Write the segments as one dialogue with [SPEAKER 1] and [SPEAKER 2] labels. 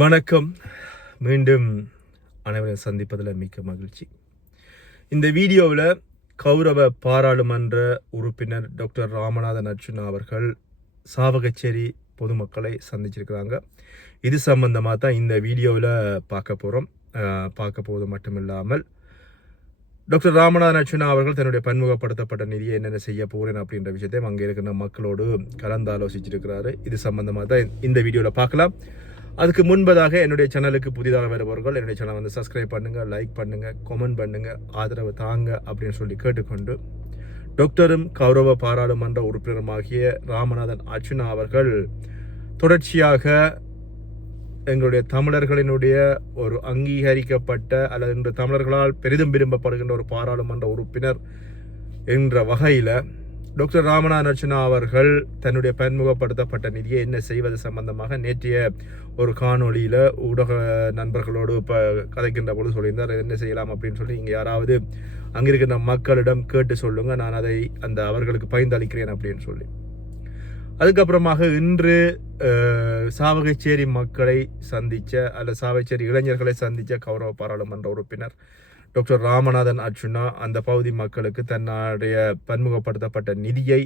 [SPEAKER 1] வணக்கம். மீண்டும் அனைவரையும் சந்திப்பதில் மிக்க மகிழ்ச்சி. இந்த வீடியோவில் கௌரவ பாராளுமன்ற உறுப்பினர் டாக்டர் ராமநாதன் அர்ச்சுனா அவர்கள் சாவகச்சேரி பொதுமக்களை சந்திச்சிருக்கிறாங்க. இது சம்பந்தமாக தான் இந்த வீடியோவில் பார்க்க போகிறோம் பார்க்க போவது மட்டும் இல்லாமல் டாக்டர் ராமநாதன் அர்ச்சுனா அவர்கள் தன்னுடைய பன்முகப்படுத்தப்பட்ட நிதியை என்னென்ன செய்ய போகிறேன் அப்படின்ற விஷயத்தையும் அங்கே இருக்கிற மக்களோடு கலந்து ஆலோசிச்சிருக்கிறாரு இது சம்பந்தமாக தான் இந்த வீடியோவில் பார்க்கலாம். அதுக்கு முன்பதாக என்னுடைய சேனலுக்கு புதிதாக வருபவர்கள் என்னுடைய சேனலை வந்து சப்ஸ்கிரைப் பண்ணுங்கள் லைக் பண்ணுங்கள் கமெண்ட் பண்ணுங்கள் ஆதரவு தாங்க அப்படின்னு சொல்லி கேட்டுக்கொண்டு டாக்டரும் கௌரவ பாராளுமன்ற உறுப்பினருமாகிய ராமநாதன் அர்ச்சுனா அவர்கள் தொடர்ச்சியாக எங்களுடைய தமிழர்களினுடைய ஒரு அங்கீகரிக்கப்பட்ட அல்லது இன்று தமிழர்களால் பெரிதும் விரும்பப்படுகின்ற ஒரு பாராளுமன்ற உறுப்பினர் என்ற வகையில் டாக்டர் ராமநாதன் அர்ச்சனா அவர்கள் தன்னுடைய பன்முகப்படுத்தப்பட்ட நிதியை என்ன செய்வது சம்பந்தமாக நேற்றைய ஒரு காணொளியில் ஊடக நண்பர்களோடு இப்போ கதைக்கின்ற பொழுது சொல்லியிருந்தார். என்ன செய்யலாம் அப்படின்னு சொல்லி இங்கே யாராவது அங்கே இருக்கின்ற மக்களிடம் கேட்டு சொல்லுங்க நான் அதை அந்த அவர்களுக்கு பயந்தளிக்கிறேன் அப்படின்னு சொல்லி. அதுக்கப்புறமாக இன்று சாவகச்சேரி மக்களை சந்தித்த அல்ல சாவகச்சேரி இளைஞர்களை சந்தித்த கௌரவ பாராளுமன்ற உறுப்பினர் டாக்டர் ராமநாதன் அர்ஜுனா அந்த பகுதி மக்களுக்கு தன்னுடைய பன்முகப்படுத்தப்பட்ட நிதியை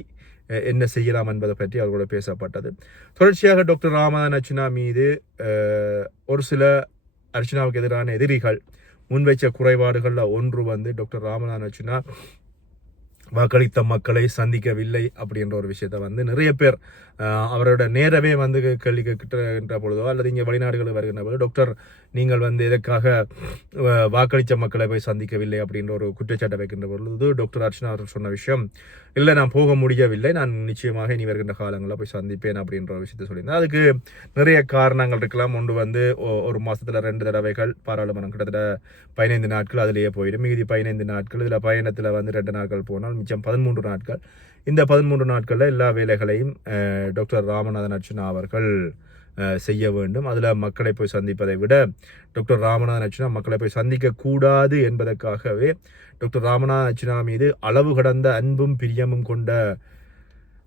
[SPEAKER 1] என்ன செய்யலாம் என்பதை பற்றி அவர்களோட பேசப்பட்டது. தொடர்ச்சியாக டாக்டர் ராமநாதன் அர்ஜுனா மீது ஒரு சில அர்ச்சுனாவுக்கு எதிரான எதிரிகள் முன்வைச்ச குறைபாடுகளில் ஒன்று வந்து டாக்டர் ராமநாதன் அர்ச்சுனா வாக்களித்த மக்களை சந்திக்கவில்லை அப்படின்ற ஒரு விஷயத்த வந்து நிறைய பேர் அவரோட நேரவே வந்து கேள்வி கேட்கின்ற பொழுதோ அல்லது இங்கே வெளிநாடுகள் வருகின்ற பொழுது டாக்டர் நீங்கள் வந்து எதற்காக வாக்களித்த மக்களை போய் சந்திக்கவில்லை? அப்படின்ற ஒரு குற்றச்சாட்டை வைக்கின்ற பொழுது டாக்டர் அர்ச்சனா அவர்கள் சொன்ன விஷயம் இல்லை நான் போக முடியவில்லை. நான் நிச்சயமாக இனி வருகின்ற காலங்களில் போய் சந்திப்பேன் அப்படின்ற ஒரு விஷயத்தை சொல்லியிருந்தேன் அதுக்கு நிறைய காரணங்கள் இருக்கலாம். ஒன்று வந்து ஒரு மாதத்தில் ரெண்டு தடவைகள் பாராளுமன்றம் கிட்டத்தட்ட பதினைந்து நாட்கள் அதிலேயே போயிடும். மீதி பதினைந்து நாட்கள் இதில் பயணத்தில் வந்து ரெண்டு நாட்கள் போனால் மிச்சம் பதிமூன்று நாட்கள். இந்த பதிமூன்று நாட்களில் எல்லா வேலைகளையும் டாக்டர் ராமநாதன் அர்ச்சனா அவர்கள் செய்ய வேண்டும். அதில் மக்களை போய் சந்திப்பதை விட டாக்டர் ராமநாதன் அர்ச்சனா மக்களை போய் சந்திக்கக்கூடாது என்பதற்காகவே டாக்டர் ராமநாதன் அர்ச்சனா மீது அளவு கடந்த அன்பும் பிரியமும் கொண்ட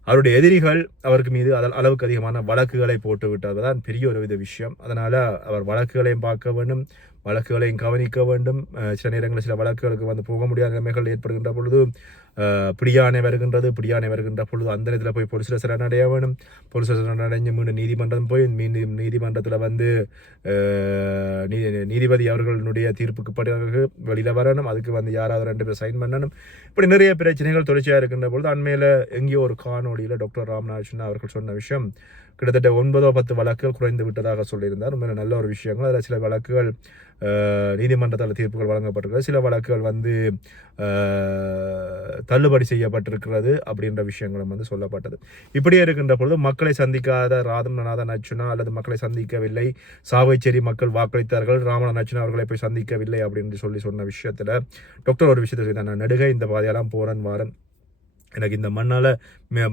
[SPEAKER 1] அவருடைய எதிரிகள் அவருக்கு மீது அதில் அளவுக்கு அதிகமான வழக்குகளை போட்டு விட்டது தான் பெரிய ஒரு வித விஷயம். அதனால் அவர் வழக்குகளையும் பார்க்க வேண்டும் வழக்குகளையும் கவனிக்க வேண்டும். சில நேரங்களில் சில வழக்குகளுக்கு வந்து போக முடியாத நிலைமைகள் ஏற்படுகின்ற பொழுது பிடியானை வருகின்றது பிடியானை வருகின்ற பொழுது அந்த நேரத்தில் போய் பொலிசில் சரணடைய வேணும் பொலிசில் சரணடைஞ்சு மீண்டும் நீதிமன்றம் போய் மீன் நீதிமன்றத்தில் வந்து நீதிபதி அவர்களுடைய தீர்ப்புக்கு பிறகு வெளியில் வரணும் அதுக்கு வந்து யாராவது ரெண்டு பேர் சைன் பண்ணணும் இப்படி நிறைய பிரச்சனைகள் தொடர்ச்சியாக இருக்கின்ற பொழுது அண்மையில் எங்கேயோ ஒரு காணொலியில் டாக்டர் ராம்நாதன் அவர்கள் சொன்ன விஷயம் கிட்டத்தட்ட ஒன்பதோ பத்து வழக்குகள் குறைந்து விட்டதாக சொல்லியிருந்தார் உண்மையில நல்ல ஒரு விஷயங்கள் அதில் சில வழக்குகள் நீதிமன்றத்தால் தீர்ப்புகள் வழங்கப்பட்டிருக்கிறது சில வழக்குகள் வந்து தள்ளுபடி செய்யப்பட்டிருக்கிறது அப்படின்ற விஷயங்களும் வந்து சொல்லப்பட்டது. இப்படியே இருக்கின்ற பொழுது மக்களை சந்திக்காத ராதமநாதன் அர்ச்சுனா அல்லது மக்களை சந்திக்கவில்லை சாவைச்சேரி மக்கள் வாக்களித்தார்கள் ராமநாதன் அர்ச்சுனா அவர்களை போய் சந்திக்கவில்லை அப்படின்னு சொல்லி சொன்ன விஷயத்தில் டாக்டர் ஒரு விஷயத்தை நான் நடுகை இந்த பாதையெல்லாம் போறன் வாரன். எனக்கு இந்த மண்ணால்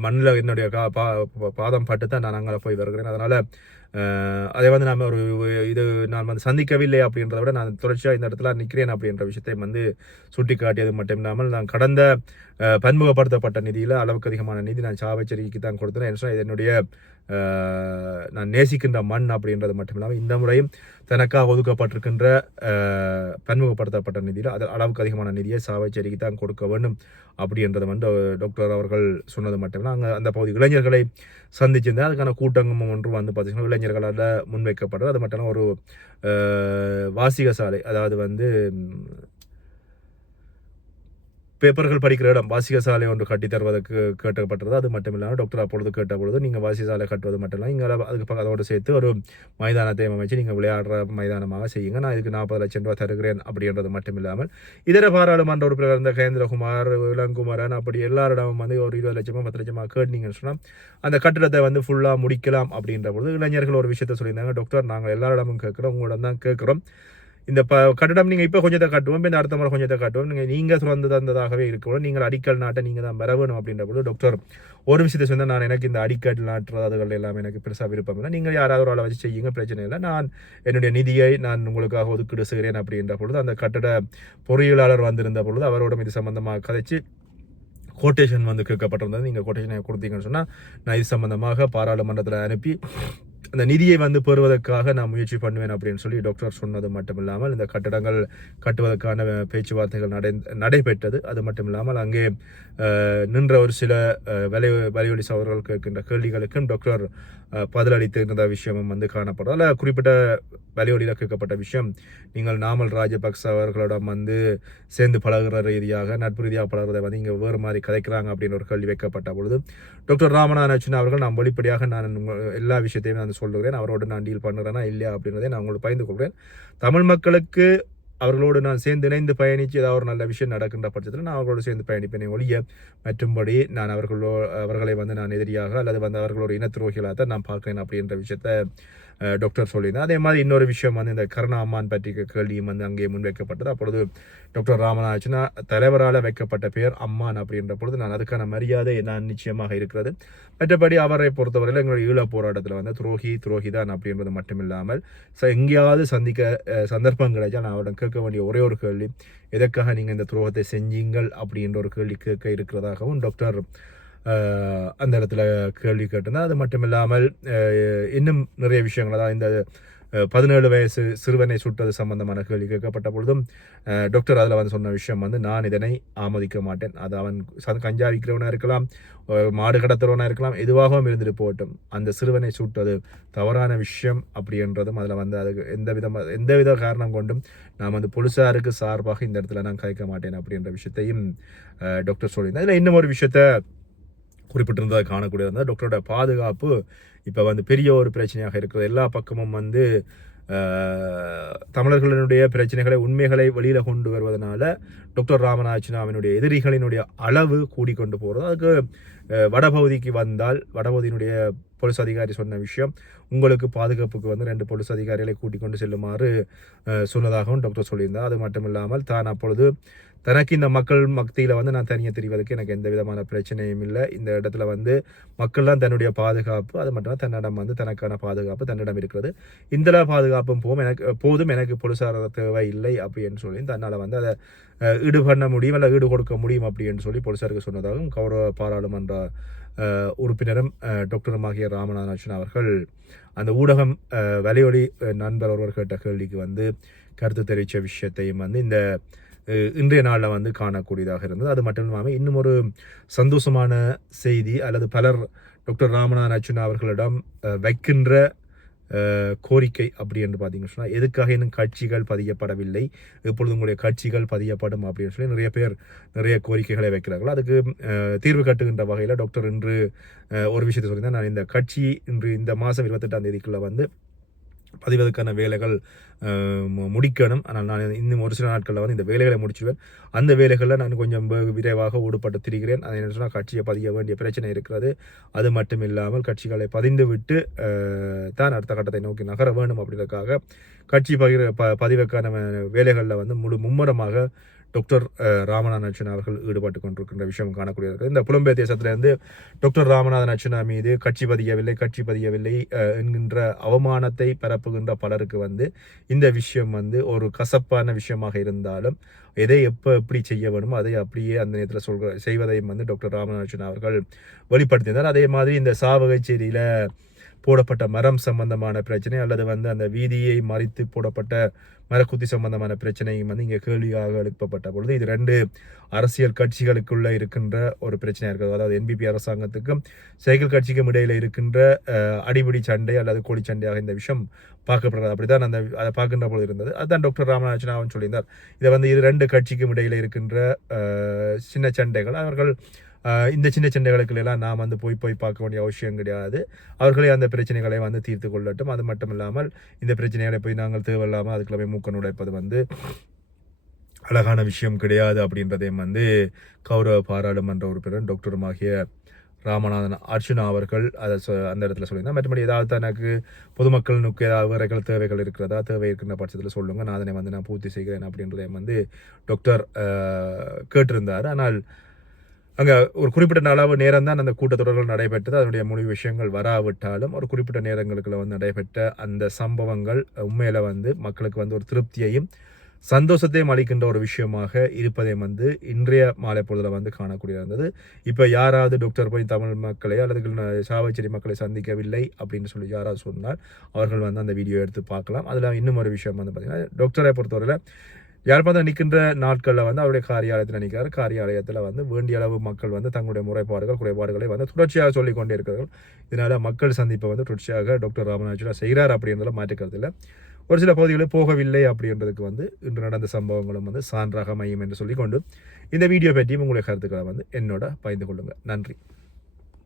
[SPEAKER 1] மண்ணில் என்னுடைய கா பா பாதம் பட்டு தான் நான் அங்கே போய் வருகிறேன். அதனால் அதை வந்து நாம் ஒரு இது நான் வந்து சந்திக்கவில்லை அப்படின்றத விட நான் தொடர்ச்சியாக இந்த இடத்துல நிற்கிறேன் அப்படின்ற விஷயத்தை வந்து சுட்டி காட்டியது மட்டும் இல்லாமல் நான் கடந்த பன்முகப்படுத்தப்பட்ட நிதியில் அளவுக்கு அதிகமான நிதி நான் சாவச்சேரிக்கு தான் கொடுத்தேன். என்ன இது என்னுடைய நான் நேசிக்கின்ற மண் அப்படின்றது மட்டும் இல்லாமல் இந்த முறையும் தனக்காக ஒதுக்கப்பட்டிருக்கின்ற பன்முகப்படுத்தப்பட்ட நிதியில் அது அளவுக்கு அதிகமான நிதியை சாவைச்சேரிக்கு தான் கொடுக்க வேண்டும் அப்படின்றத வந்து டாக்டர் அவர்கள் சொன்னது மட்டும் இல்லை அங்கே அந்த பகுதி இளைஞர்களை சந்திச்சிருந்தேன். அதுக்கான கூட்டங்கமும் ஒன்று வந்து பார்த்தீங்கன்னா இளைஞர்களால் முன்வைக்கப்படுறது. அது மட்டும் ஒரு வாசிக சாலை அதாவது வந்து பேப்பர்கள் படிக்கிற இடம் வாசிக சாலை ஒன்று கட்டி தருவதற்கு கேட்டப்பட்டது அது மட்டும் இல்லாமல் டாக்டர் அப்பொழுது கேட்ட பொழுது நீங்கள் வாசிக சாலை கட்டுவது மட்டும் இல்லை இங்கே அதுக்கு அதோடு சேர்த்து ஒரு மைதானத்தை அமைச்சு நீங்கள் விளையாடுற மைதானமாக செய்யுங்க. நான் இதுக்கு நாற்பது லட்சம் ரூபா தருகிறேன் அப்படின்றது மட்டும் இல்லாமல் இதர பாராளுமன்ற உறுப்பினர் இருந்த கேந்திரகுமார் இளங்குமரன் அப்படி எல்லாரிடமும் வந்து ஒரு இருபது லட்சமாக பத்து லட்சமாக கேட்டீங்கன்னு சொன்னால் அந்த கட்டிடத்தை வந்து ஃபுல்லாக முடிக்கலாம் அப்படின்ற பொழுது இளைஞர்கள் ஒரு விஷயத்த சொல்லியிருந்தாங்க. டாக்டர் நாங்கள் எல்லாரிடமும் கேட்குறோம். உங்களிடம் தான் கேட்குறோம். இந்த ப கட்டடம் நீங்கள் இப்போ கொஞ்சத்தை கட்டுவோம் இந்த அடுத்த முறை கொஞ்சத்தை கட்டுவோம். நீங்கள் நீங்கள் சுரந்து தந்ததாகவே இருக்கணும் நீங்கள் அடிக்கல் நாட்டை நீங்கள் தான் பெற அப்படின்ற பொழுது டாக்டர் ஒரு விஷயத்தை சொன்னால் நான் எனக்கு இந்த அடிக்கல் நாட்டுறது அதுகள் எல்லாமே எனக்கு பெருசாக விருப்பம் இல்லை. நீங்கள் யாராவது ஒரு ஆளை வச்சு செய்யுங்க பிரச்சனை இல்லை. நான் என்னுடைய நிதியை நான் உங்களுக்காக ஒதுக்கீடு செய்கிறேன் அப்படின்ற பொழுது அந்த கட்டட பொறியியலாளர் வந்திருந்த பொழுது அவரோட இது சம்மந்தமாக கதைச்சு கோட்டேஷன் வந்து கேட்கப்பட்டிருந்தது. நீங்கள் கோட்டேஷனை கொடுத்தீங்கன்னு சொன்னால் நான் இது சம்மந்தமாக பாராளுமன்றத்தில் அனுப்பி அந்த நிதியை வந்து பெறுவதற்காக நான் முயற்சி பண்ணுவேன் அப்படின்னு சொல்லி டாக்டர் சொன்னது மட்டும் இல்லாமல் இந்த கட்டடங்கள் கட்டுவதற்கான பேச்சுவார்த்தைகள் நடை நடைபெற்றது. அது மட்டும் இல்லாமல் அங்கே நின்ற ஒரு சில வலை வலையொலி சவர்கள் கேட்கின்ற கேள்விகளுக்கும் டாக்டர் அஹ், பதிலளித்திருந்த விஷயமும் வந்து காணப்படும் அதில் குறிப்பிட்ட வலையொலியில் கேட்கப்பட்ட விஷயம் நீங்கள் நாமல் ராஜபக்ச அவர்களிடம் வந்து சேர்ந்து பழகுற ரீதியாக நட்பு ரீதியாக பழகுறதை வந்து இங்கே வேறு மாதிரி கதைக்கிறாங்க அப்படின்னு ஒரு கேள்வி வைக்கப்பட்ட பொழுது டாக்டர் ராமநாதன் அவர்கள் நான் வெளிப்படையாக நான் எல்லா விஷயத்தையும் நான் சொல்லுகிறேன் அவரோட நான் டீல் பண்ணுறேனா இல்லையா அப்படின்றதை நான் உங்களுக்கு பயந்து கொள்கிறேன். தமிழ் மக்களுக்கு அவர்களோடு நான் சேர்ந்து இணைந்து பயணித்து ஏதாவது ஒரு நல்ல விஷயம் நடக்கின்ற பட்சத்தில் நான் அவர்களோடு சேர்ந்து பயணிப்பேன் ஒழிய மற்றும்படி நான் அவர்களோ அவர்களை வந்து நான் எதிரியாக அல்லது வந்து அவர்களோட இன துரோகிகளாக தான் நான் பார்க்குறேன் அப்படின்ற விஷயத்த டாக்டர் சொல்லியிருந்தேன். அதே மாதிரி இன்னொரு விஷயம் வந்து இந்த கருணா அம்மான் பற்றி கேள்வியும் வந்து அங்கே முன்வைக்கப்பட்டது. அப்பொழுது டாக்டர் ராமநாதனா தலைவரால் வைக்கப்பட்ட பெயர் அம்மான் அப்படின்ற பொழுது நான் அதுக்கான மரியாதை நான் நிச்சயமாக இருக்கிறது. மற்றபடி அவரை பொறுத்தவரையில் எங்களுடைய ஈழ போராட்டத்தில் வந்து துரோகி துரோகி தான் அப்படின்றது மட்டும் இல்லாமல் ஸோ எங்கேயாவது சந்திக்க சந்தர்ப்பம் கிடைச்சா நான் அவரிடம் கேட்க வேண்டிய ஒரே ஒரு கேள்வி எதற்காக நீங்கள் இந்த துரோகத்தை செஞ்சீங்கள் அப்படின்ற ஒரு கேள்வி கேட்க இருக்கிறதாகவும் டாக்டர் அந்த இடத்துல கேள்வி கேட்டிருந்தேன் அது மட்டும் இல்லாமல் இன்னும் நிறைய விஷயங்கள் அதாவது இந்த பதினேழு வயசு சிறுவனை சுட்டது சம்பந்தமான கேள்வி கேட்கப்பட்ட பொழுதும் டாக்டர் அதில் வந்து சொன்ன விஷயம் வந்து நான் இதனை ஆமோதிக்க மாட்டேன். அது அவன் கஞ்சா விற்கிறவனாக இருக்கலாம் மாடு கடத்துறவனாக இருக்கலாம் எதுவாகவும் இருந்துட்டு போகட்டும். அந்த சிறுவனை சுட்டது தவறான விஷயம் அப்படின்றதும் அதில் வந்து அதுக்கு எந்த விதமாக எந்த வித காரணம் கொண்டும் நான் வந்து போலீஸாருக்கு சார்பாக இந்த இடத்துல நான் கதைக்க மாட்டேன் அப்படின்ற விஷயத்தையும் டாக்டர் சொல்லியிருந்தேன் இதில் இன்னும் ஒரு விஷயத்த குறிப்பிட்டிருந்ததை காணக்கூடிய இருந்தால் டாக்டரோட பாதுகாப்பு இப்போ வந்து பெரிய ஒரு பிரச்சனையாக இருக்கிறது. எல்லா பக்கமும் வந்து தமிழர்களினுடைய தமிழர்களுடைய பிரச்சனைகளை உண்மைகளை வெளியில் கொண்டு வருவதனால டாக்டர் ராமநாதனாவினுடைய எதிரிகளினுடைய அளவு கூடிக்கொண்டு போகிறது அதுக்கு வடபகுதிக்கு வந்தால் வடபகுதியினுடைய போலீஸ் அதிகாரி சொன்ன விஷயம் உங்களுக்கு பாதுகாப்புக்கு வந்து ரெண்டு போலீஸ் அதிகாரிகளை கூட்டிக் கொண்டு செல்லுமாறு சொன்னதாகவும் டாக்டர் சொல்லியிருந்தார். அது மட்டும் இல்லாமல் தான் அப்பொழுது தனக்கு இந்த மக்கள் மக்தியில் வந்து நான் தனியாக தெரிவதற்கு எனக்கு எந்த விதமான பிரச்சனையும் இல்லை. இந்த இடத்துல வந்து மக்கள்லாம் தன்னுடைய பாதுகாப்பு அது மட்டும் தன்னிடம் வந்து தனக்கான பாதுகாப்பு தன்னிடம் இருக்கிறது. இந்த பாதுகாப்பும் போகும் எனக்கு போதும் எனக்கு பொலிசார தேவை இல்லை அப்படின்னு சொல்லி தன்னால் வந்து அதை ஈடு பண்ண முடியும் இல்லை ஈடு கொடுக்க முடியும் அப்படின்னு சொல்லி போலீசாருக்கு சொன்னதாகவும் கௌரவ பாராளுமன்ற உறுப்பினரும் டாக்டரும் ஆகிய ராமநாதன் அவர்கள் அந்த ஊடகம் வலையொலி நண்பர் ஒருவர் கேட்ட கேள்விக்கு வந்து கருத்து தெரிவித்த விஷயத்தையும் வந்து இந்த இன்றைய நாளில் வந்து காணக்கூடியதாக இருந்தது. அது மட்டும் இல்லாமல் இன்னும் ஒரு சந்தோஷமான செய்தி அல்லது பலர் டாக்டர் ராமநாதன் அர்ச்சுனா அவர்களிடம் வைக்கின்ற கோரிக்கை அப்படி என்று பார்த்தீங்கன்னு சொன்னால் எதுக்காக இன்னும் கட்சிகள் பதியப்படவில்லை? எப்பொழுது உங்களுடைய கட்சிகள் பதியப்படும் அப்படின்னு சொல்லி நிறைய பேர் நிறைய கோரிக்கைகளை வைக்கிறார்கள். அதுக்கு தீர்வு கட்டுகின்ற வகையில் டாக்டர் இன்று ஒரு விஷயத்தை சொல்லியிருந்தேன் நான் இந்த கட்சி இன்று இந்த மாதம் இருபத்தெட்டாம் தேதிக்குள்ளே வந்து பதிவதற்கான வேலைகள் முடிக்கணும். ஆனால் நான் இன்னும் ஒரு சில நாட்களில் வந்து இந்த வேலைகளை முடிச்சுவேன் அந்த வேலைகளில் நான் கொஞ்சம் விரைவாக ஈடுபட்டு திரிகிறேன் அதை என்ன சொன்னால் கட்சியை பதிய வேண்டிய பிரச்சனை இருக்கிறது. அது மட்டும் இல்லாமல் கட்சிகளை பதிந்து விட்டு தான் அடுத்த கட்டத்தை நோக்கி நகர வேண்டும் அப்படின்றதுக்காக கட்சி பகிர ப பதிவுக்கான வேலைகளில் வந்து முழு மும்முரமாக டாக்டர் ராமநாதன் அர்ச்சனா அவர்கள் ஈடுபட்டு கொண்டிருக்கின்ற விஷயம் காணக்கூடியது இந்த புலம்பெயர் தேசத்திலிருந்து டாக்டர் ராமநாதன் அர்ச்சனா மீது கட்சி பதியவில்லை கட்சி பதியவில்லை என்கின்ற அவமானத்தை பரப்புகின்ற பலருக்கு வந்து இந்த விஷயம் வந்து ஒரு கசப்பான விஷயமாக இருந்தாலும் எதை எப்போ எப்படி செய்ய வேணுமோ அதை அப்படியே அந்த நேரத்தில் சொல்கிற செய்வதையும் வந்து டாக்டர் ராமநாதன் அவர்கள் வெளிப்படுத்தினார். அதே மாதிரி இந்த சாவகச்சேரியில் போடப்பட்ட மரம் சம்பந்தமான பிரச்சனை அல்லது வந்து அந்த வீதியை மறித்து போடப்பட்ட மரக்குத்தி சம்பந்தமான பிரச்சனையும் வந்து இங்கே கேள்வியாக எழுப்பப்பட்ட பொழுது இது ரெண்டு அரசியல் கட்சிகளுக்குள்ள இருக்கின்ற ஒரு பிரச்சனையாக இருக்குது அதாவது என்பிபி அரசாங்கத்துக்கும் சைக்கிள் கட்சிக்கும் இடையில இருக்கின்ற அடிபிடி சண்டை அல்லது கோழி சண்டையாக இந்த விஷயம் பார்க்கப்படுறது. அப்படிதான் அந்த அதை பார்க்கின்ற பொழுது இருந்தது. அதுதான் டாக்டர் ராமநாதன் சொல்லியிருந்தார். இதை வந்து இது ரெண்டு கட்சிக்கும் இடையில இருக்கின்ற சின்ன சண்டைகள். அவர்கள் இந்த சின்ன சண்டைகளுக்கு எல்லாம் நாம் வந்து போய் போய் பார்க்க வேண்டிய அவசியம் கிடையாது. அவர்களே அந்த பிரச்சனைகளை வந்து தீர்த்து கொள்ளட்டும். அது மட்டும் இல்லாமல் இந்த பிரச்சனைகளை போய் நாங்கள் தேவையில்லாமல் அதுக்குள்ள போய் மூக்க நுழைப்பது வந்து அழகான விஷயம் கிடையாது அப்படின்றதையும் வந்து கௌரவ பாராளுமன்ற உறுப்பினர் டாக்டருமாகிய ராமநாதன் அர்ச்சுனா அவர்கள் அதை சொ அந்த இடத்துல சொல்லியிருந்தேன் மற்றபடி ஏதாவது தனக்கு பொதுமக்களுக்கு ஏதாவது வரைகள் தேவைகள் இருக்கிறதா? தேவை இருக்கின்ற பட்சத்தில் சொல்லுங்கள் நான் அதனை வந்து நான் பூர்த்தி செய்கிறேன் அப்படின்றதையும் வந்து டாக்டர் கேட்டிருந்தார். ஆனால் அங்கே ஒரு குறிப்பிட்ட அளவு நேரம் தான் அந்த கூட்டத்தொடர்கள் நடைபெற்றது. அதனுடைய முழு விஷயங்கள் வராவிட்டாலும் ஒரு குறிப்பிட்ட நேரங்களுக்குள்ள வந்து நடைபெற்ற அந்த சம்பவங்கள் உண்மையில் வந்து மக்களுக்கு வந்து ஒரு திருப்தியையும் சந்தோஷத்தையும் அளிக்கின்ற ஒரு விஷயமாக இருப்பதையும் வந்து இன்றைய மாலை பொழுதில் வந்து காணக்கூடிய இருந்தது இப்போ யாராவது டாக்டர் போய் தமிழ் மக்களை அல்லது சாவச்சேரி மக்களை சந்திக்கவில்லை அப்படின்னு சொல்லி யாராவது சொன்னால் அவர்கள் வந்து அந்த வீடியோ எடுத்து பார்க்கலாம். அதில் இன்னும் ஒரு விஷயம் வந்து பார்த்திங்கன்னா டாக்டரை பொறுத்தவரையில் யாழ்ப்பாணத்தில் நிற்கின்ற நாட்களில் வந்து அவருடைய காரியாலயத்தில் நிற்கிறார் காரியாலயத்தில் வந்து வேண்டிய அளவு மக்கள் வந்து தங்களுடைய முறைப்பாடுகள் குறைபாடுகளை வந்து தொடர்ச்சியாக சொல்லிக் கொண்டே இருக்கிறார்கள். இதனால் மக்கள் சந்திப்பை வந்து தொடர்ச்சியாக டாக்டர் ராமநாச்சுரா செய்கிறார் அப்படின்றதெல்லாம் மாற்றிக்கிறதில்ல ஒரு சில பகுதிகளில் போகவில்லை அப்படின்றதுக்கு வந்து இன்று நடந்த சம்பவங்களும் வந்து சான்றாக மையம் என்று சொல்லிக்கொண்டு இந்த வீடியோ பற்றியும் உங்களுடைய கருத்துக்களை வந்து என்னோட பகிர்ந்து கொள்ளுங்கள் நன்றி.